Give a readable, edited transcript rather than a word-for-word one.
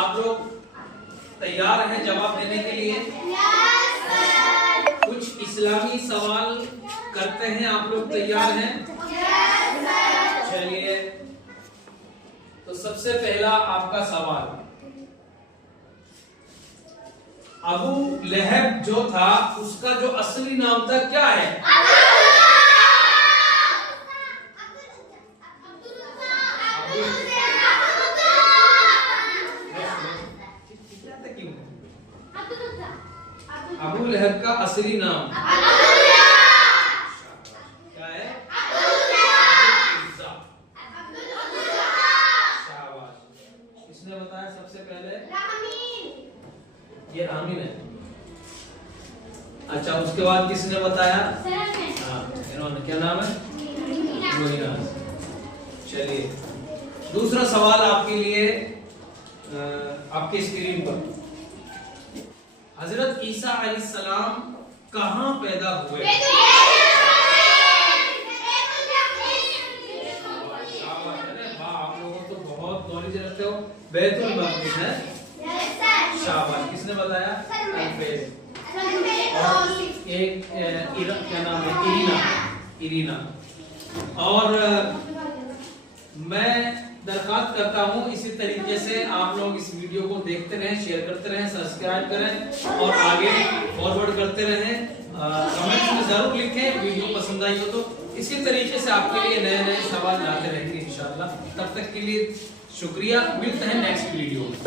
आप लोग तैयार हैं जवाब देने के लिए? कुछ इस्लामी सवाल करते हैं, आप लोग तैयार हैं? चलिए, तो सबसे पहला आपका सवाल, अबू लहब जो था उसका जो असली नाम था क्या है? अबू लहब का असली नाम क्या है? शाबाश। किसने बताया सबसे पहले? ये रामीन है। अच्छा, उसके बाद किसने बताया? हाँ, इन्होंने, क्या नाम है? मोहिनाज। चलिए, दूसरा सवाल आपके लिए, आपके स्क्रीन पर, हजरत ईसा अलैहिस्सलाम कहाँ पैदा हुए? आप लोगों तो बहुत नॉलेज रखते हो। बैतुल मक़दिस है। शाबाश। किसने बताया? और एक क्या नाम है? इरीना। और मैं दरखास्त करता हूँ इसी तरीके से आप लोग इस वीडियो को देखते रहें, शेयर करते रहें, सब्सक्राइब करें और आगे फॉरवर्ड करते रहें। कमेंट्स में जरूर लिखें वीडियो पसंद आई हो तो। इसी तरीके से आपके लिए नए नए सवाल लाते रहेंगे इंशाल्लाह। तब तक के लिए शुक्रिया, मिलते हैं नेक्स्ट वीडियो में।